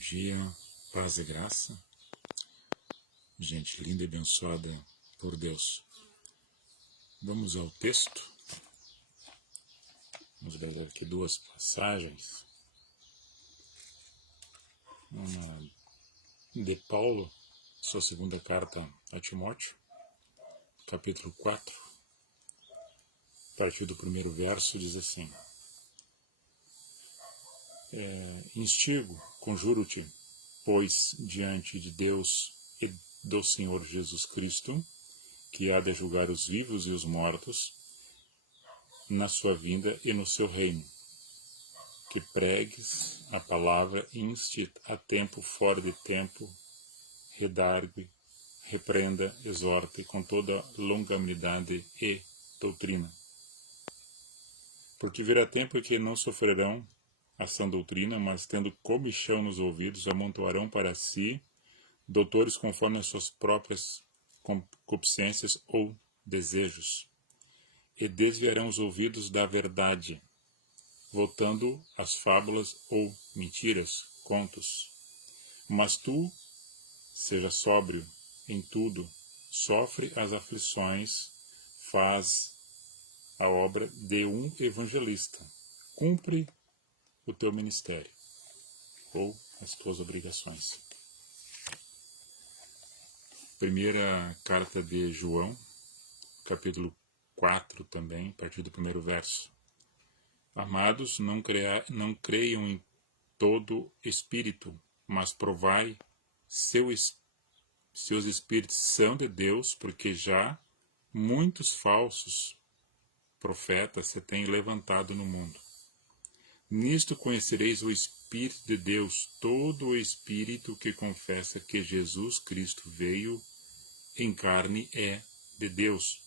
dia, paz e graça, gente linda e abençoada por Deus. Vamos ao texto. Vamos ler aqui duas passagens. Uma de Paulo, sua segunda carta a Timóteo, capítulo 4, a partir do primeiro verso, diz assim: Instigo, conjuro-te, pois, diante de Deus e do Senhor Jesus Cristo, que há de julgar os vivos e os mortos, na sua vinda e no seu reino, que pregues a palavra e inste a tempo, fora de tempo, redargue, repreenda, exorte com toda longanimidade e doutrina. Porque virá tempo em que não sofrerão a sã doutrina, mas tendo comichão nos ouvidos, amontoarão para si doutores conforme as suas próprias concupiscências ou desejos, e desviarão os ouvidos da verdade, voltando às fábulas ou mentiras, contos. Mas tu, seja sóbrio em tudo, sofre as aflições, faz a obra de um evangelista, cumpre o teu ministério, ou as tuas obrigações. Primeira carta de João, capítulo 4 também, a partir do primeiro verso. Amados, não creiam em todo espírito, mas provai seus espíritos são de Deus, porque já muitos falsos profetas se têm levantado no mundo. Nisto conhecereis o Espírito de Deus, todo o espírito que confessa que Jesus Cristo veio em carne é de Deus.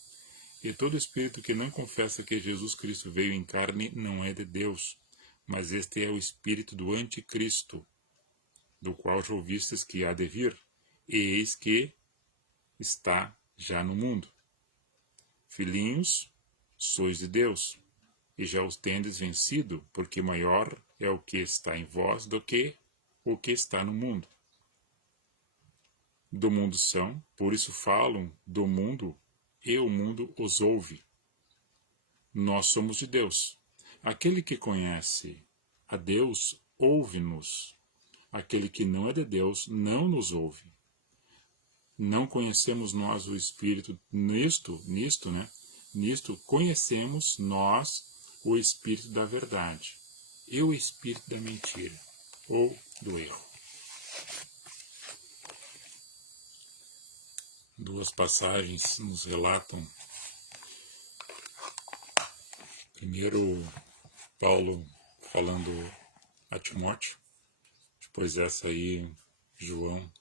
E todo espírito que não confessa que Jesus Cristo veio em carne não é de Deus, mas este é o espírito do anticristo, do qual já ouvistes que há de vir, e eis que está já no mundo. Filhinhos, sois de Deus, e já os tendes vencido, porque maior é o que está em vós do que o que está no mundo. Do mundo são, por isso falam do mundo, e o mundo os ouve. Nós somos de Deus. Aquele que conhece a Deus, ouve-nos. Aquele que não é de Deus, não nos ouve. Não conhecemos nós o Espírito, nisto conhecemos nós o Espírito da verdade e o Espírito da mentira, ou do erro. Duas passagens nos relatam. Primeiro, Paulo falando a Timóteo, depois essa aí, João,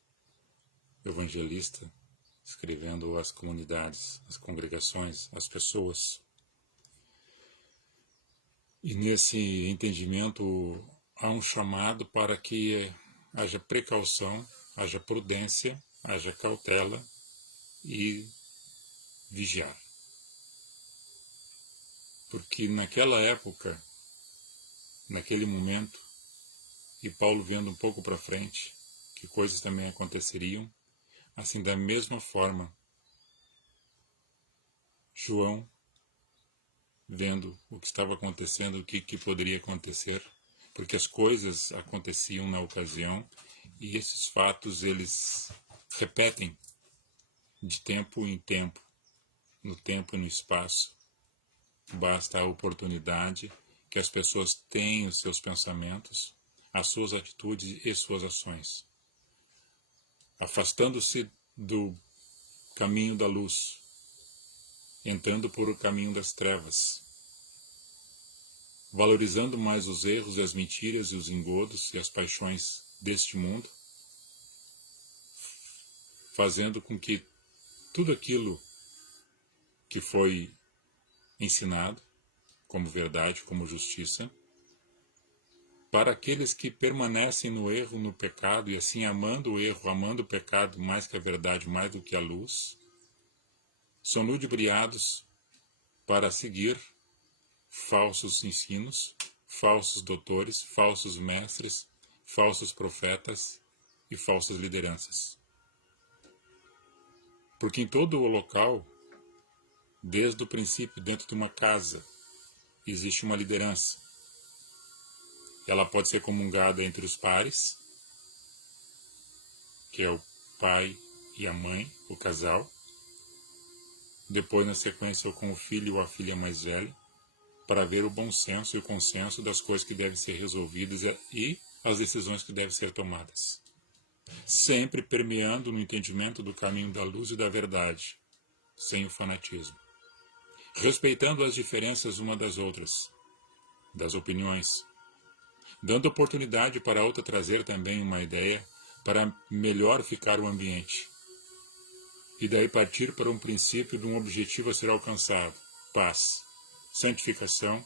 evangelista, escrevendo às comunidades, às congregações, às pessoas. E nesse entendimento há um chamado para que haja precaução, haja prudência, haja cautela e vigiar. Porque naquela época, naquele momento, e Paulo vendo um pouco para frente, que coisas também aconteceriam, assim da mesma forma, João, vendo o que estava acontecendo, o que poderia acontecer, porque as coisas aconteciam na ocasião, e esses fatos eles repetem de tempo em tempo, no tempo e no espaço. Basta a oportunidade que as pessoas tenham os seus pensamentos, as suas atitudes e suas ações, afastando-se do caminho da luz, entrando por o caminho das trevas, valorizando mais os erros e as mentiras e os engodos e as paixões deste mundo, fazendo com que tudo aquilo que foi ensinado como verdade, como justiça, para aqueles que permanecem no erro, no pecado, e assim amando o erro, amando o pecado mais que a verdade, mais do que a luz, são ludibriados para seguir falsos ensinos, falsos doutores, falsos mestres, falsos profetas e falsas lideranças. Porque em todo o local, desde o princípio, dentro de uma casa, existe uma liderança. Ela pode ser comungada entre os pares, que é o pai e a mãe, o casal. Depois, na sequência, com o filho ou a filha mais velha, para ver o bom senso e o consenso das coisas que devem ser resolvidas e as decisões que devem ser tomadas. Sempre permeando no entendimento do caminho da luz e da verdade, sem o fanatismo. Respeitando as diferenças uma das outras, das opiniões, dando oportunidade para a outra trazer também uma ideia para melhor ficar o ambiente. E daí partir para um princípio de um objetivo a ser alcançado, paz, santificação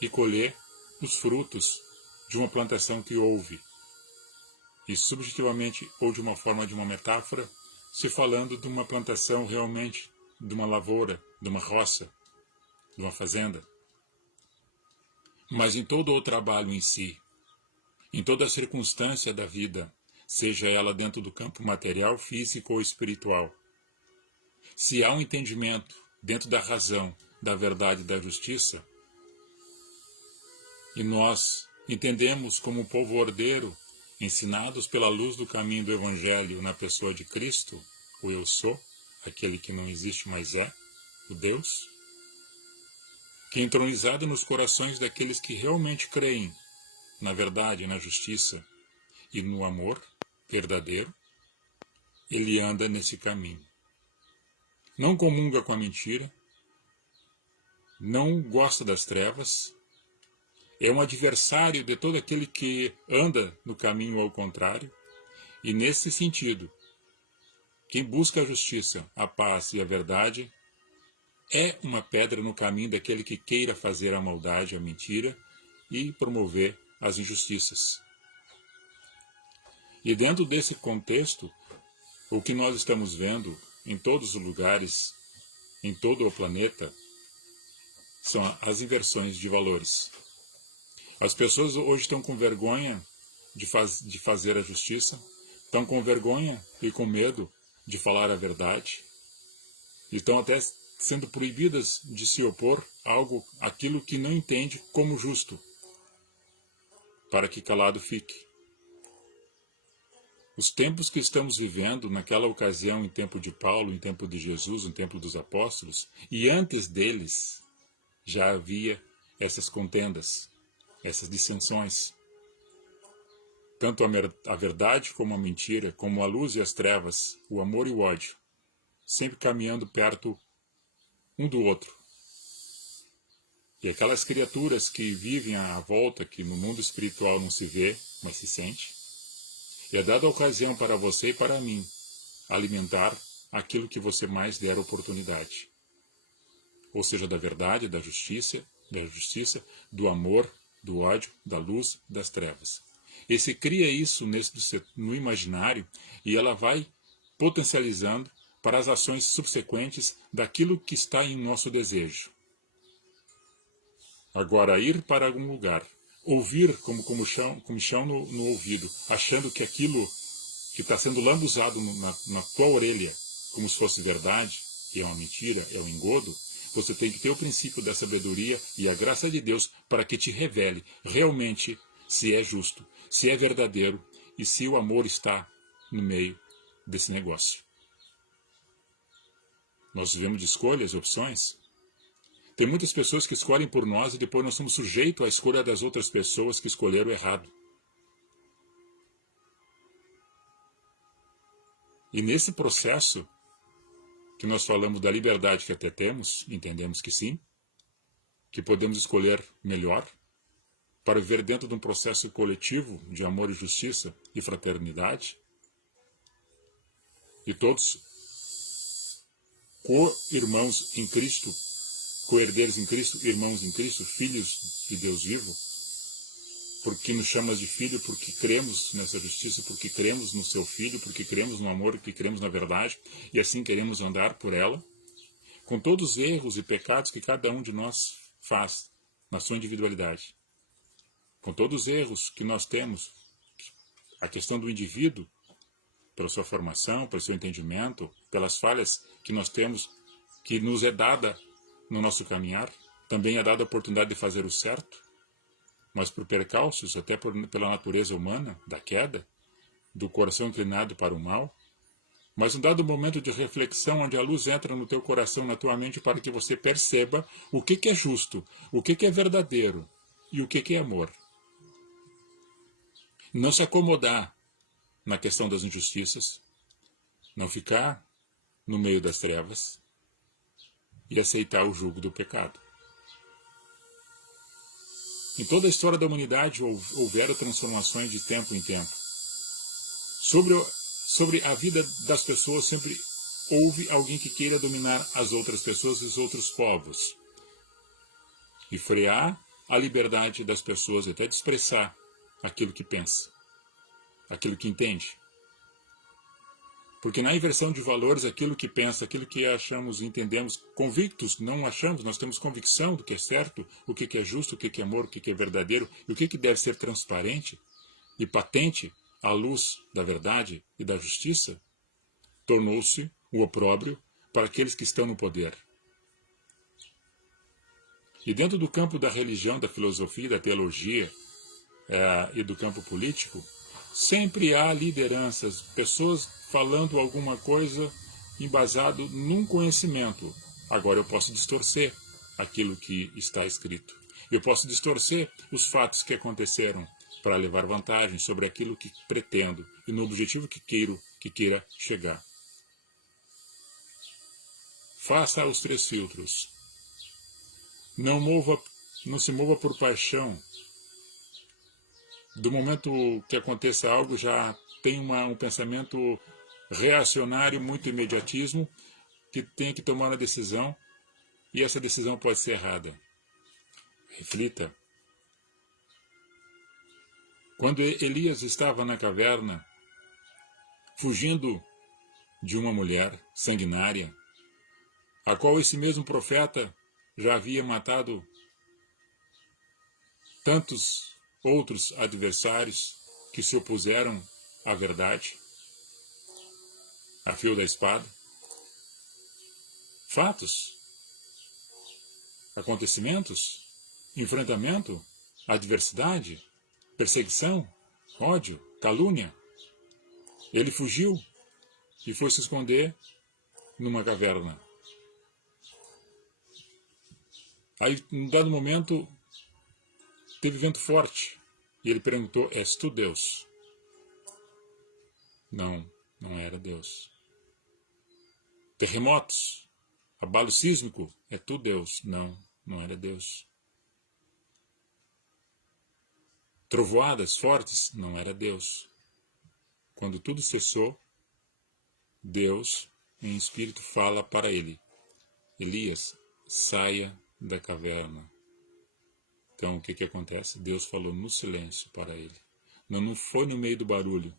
e colher os frutos de uma plantação que houve. E subjetivamente, ou de uma forma de uma metáfora, se falando de uma plantação realmente, de uma lavoura, de uma roça, de uma fazenda. Mas em todo o trabalho em si, em toda a circunstância da vida, seja ela dentro do campo material, físico ou espiritual, se há um entendimento dentro da razão, da verdade e da justiça, e nós entendemos como um povo ordeiro, ensinados pela luz do caminho do Evangelho na pessoa de Cristo, o Eu Sou, aquele que não existe mais é, o Deus, que é entronizado nos corações daqueles que realmente creem na verdade, na justiça e no amor verdadeiro, ele anda nesse caminho. Não comunga com a mentira, não gosta das trevas, é um adversário de todo aquele que anda no caminho ao contrário, e nesse sentido, quem busca a justiça, a paz e a verdade é uma pedra no caminho daquele que queira fazer a maldade, a mentira e promover as injustiças. E dentro desse contexto, o que nós estamos vendo em todos os lugares, em todo o planeta, são as inversões de valores. As pessoas hoje estão com vergonha de fazer a justiça, estão com vergonha e com medo de falar a verdade, estão até sendo proibidas de se opor àquilo que não entende como justo, para que calado fique. Os tempos que estamos vivendo, naquela ocasião, em tempo de Paulo, em tempo de Jesus, em tempo dos apóstolos, e antes deles, já havia essas contendas, essas dissensões. Tanto a verdade como a mentira, como a luz e as trevas, o amor e o ódio, sempre caminhando perto um do outro. E aquelas criaturas que vivem à volta, que no mundo espiritual não se vê, mas se sente, é dada a ocasião para você e para mim alimentar aquilo que você mais der oportunidade. Ou seja, da verdade, da justiça, do amor, do ódio, da luz, das trevas. E se cria isso no imaginário e ela vai potencializando para as ações subsequentes daquilo que está em nosso desejo. Agora, ir para algum lugar, ouvir como chão no ouvido, achando que aquilo que está sendo lambuzado na tua orelha, como se fosse verdade, e é uma mentira, é um engodo, você tem que ter o princípio da sabedoria e a graça de Deus para que te revele realmente se é justo, se é verdadeiro e se o amor está no meio desse negócio. Nós vivemos de escolhas e opções. Tem muitas pessoas que escolhem por nós e depois nós somos sujeitos à escolha das outras pessoas que escolheram errado. E nesse processo que nós falamos da liberdade que até temos, entendemos que sim, que podemos escolher melhor para viver dentro de um processo coletivo de amor e justiça e fraternidade. E todos co-irmãos em Cristo, co-herdeiros em Cristo, irmãos em Cristo, filhos de Deus vivo, porque nos chamas de filho, porque cremos nessa justiça, porque cremos no seu Filho, porque cremos no amor, porque cremos na verdade, e assim queremos andar por ela, com todos os erros e pecados que cada um de nós faz na sua individualidade, com todos os erros que nós temos, A questão do indivíduo, pela sua formação, pelo seu entendimento, pelas falhas que nós temos, que nos é dada no nosso caminhar, também é dada a oportunidade de fazer o certo, mas por percalços, até pela natureza humana, da queda, do coração inclinado para o mal, mas um dado momento de reflexão onde a luz entra no teu coração, na tua mente, para que você perceba o que é justo, o que é verdadeiro e o que é amor. Não se acomodar na questão das injustiças, não ficar no meio das trevas e aceitar o jugo do pecado. Em toda a história da humanidade houveram transformações de tempo em tempo. Sobre a vida das pessoas sempre houve alguém que queira dominar as outras pessoas e os outros povos e frear a liberdade das pessoas até de expressar aquilo que pensa, aquilo que entende. Porque na inversão de valores, aquilo que pensa, aquilo que achamos, entendemos, convictos, não achamos, nós temos convicção do que é certo, o que é justo, o que é amor, o que é verdadeiro, e o que deve ser transparente e patente à luz da verdade e da justiça, tornou-se o opróbrio para aqueles que estão no poder. E dentro do campo da religião, da filosofia, da teologia e do campo político, sempre há lideranças, pessoas falando alguma coisa embasado num conhecimento. Agora eu posso distorcer aquilo que está escrito. Eu posso distorcer os fatos que aconteceram para levar vantagem sobre aquilo que pretendo e no objetivo que queira chegar. Faça os 3 filtros. Não se mova por paixão. Do momento que aconteça algo, já tem um pensamento reacionário, muito imediatismo, que tem que tomar uma decisão, e essa decisão pode ser errada. Reflita. Quando Elias estava na caverna, fugindo de uma mulher sanguinária, a qual esse mesmo profeta já havia matado tantos outros adversários que se opuseram à verdade, a fio da espada. Fatos, acontecimentos, enfrentamento, adversidade, perseguição, ódio, calúnia. Ele fugiu e foi se esconder numa caverna. Aí, num dado momento, teve vento forte e ele perguntou: és tu Deus? Não, não era Deus. Terremotos, abalo sísmico, é tu Deus? Não, não era Deus. Trovoadas fortes, não era Deus. Quando tudo cessou, Deus, em espírito, fala para ele: Elias, saia da caverna. Então, o que acontece? Deus falou no silêncio para ele. Não foi no meio do barulho.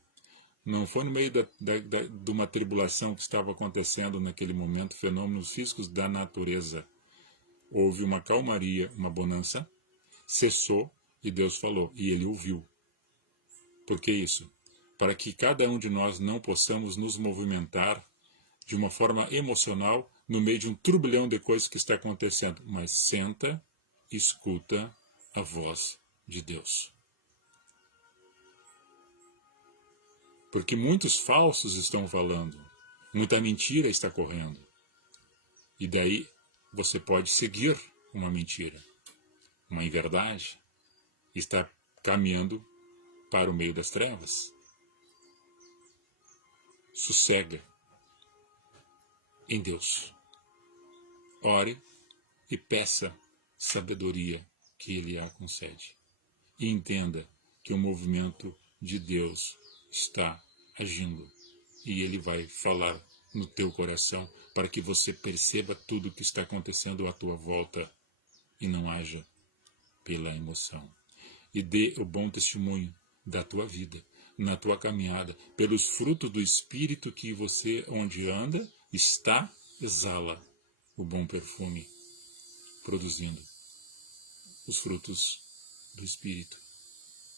Não foi no meio de uma tribulação que estava acontecendo naquele momento, fenômenos físicos da natureza. Houve uma calmaria, uma bonança, cessou e Deus falou, e ele ouviu. Por que isso? Para que cada um de nós não possamos nos movimentar de uma forma emocional no meio de um turbilhão de coisas que está acontecendo, mas senta e escuta a voz de Deus. Porque muitos falsos estão falando, muita mentira está correndo. E daí você pode seguir uma mentira, uma inverdade, está caminhando para o meio das trevas. Sossega em Deus. Ore e peça sabedoria que Ele a concede. E entenda que o movimento de Deus está agindo. E Ele vai falar no teu coração para que você perceba tudo o que está acontecendo à tua volta e não haja pela emoção. E dê o bom testemunho da tua vida, na tua caminhada, pelos frutos do Espírito que você, onde anda, está, exala o bom perfume, produzindo os frutos do Espírito,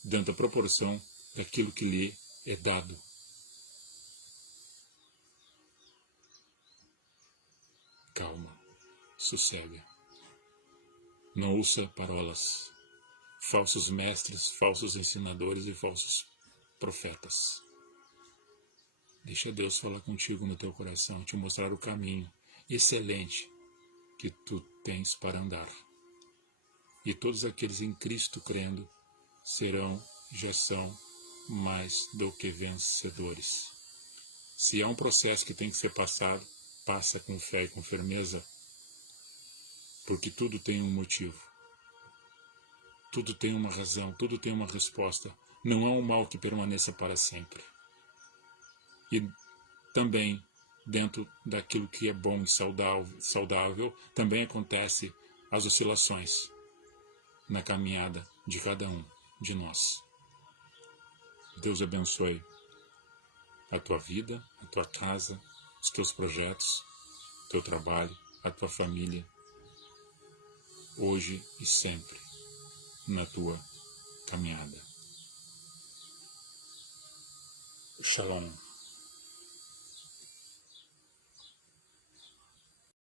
dentro da proporção daquilo que lhe é dado. Calma, sossega. Não ouça parolas, falsos mestres, falsos ensinadores e falsos profetas. Deixa Deus falar contigo no teu coração, te mostrar o caminho excelente que tu tens para andar. E todos aqueles em Cristo crendo serão, já são, mais do que vencedores. Se há um processo que tem que ser passado, passa com fé e com firmeza, porque tudo tem um motivo. Tudo tem uma razão, tudo tem uma resposta. Não há um mal que permaneça para sempre. E também, dentro daquilo que é bom e saudável, também acontece as oscilações na caminhada de cada um de nós. Deus abençoe a tua vida, a tua casa, os teus projetos, o teu trabalho, a tua família, hoje e sempre, na tua caminhada. Shalom.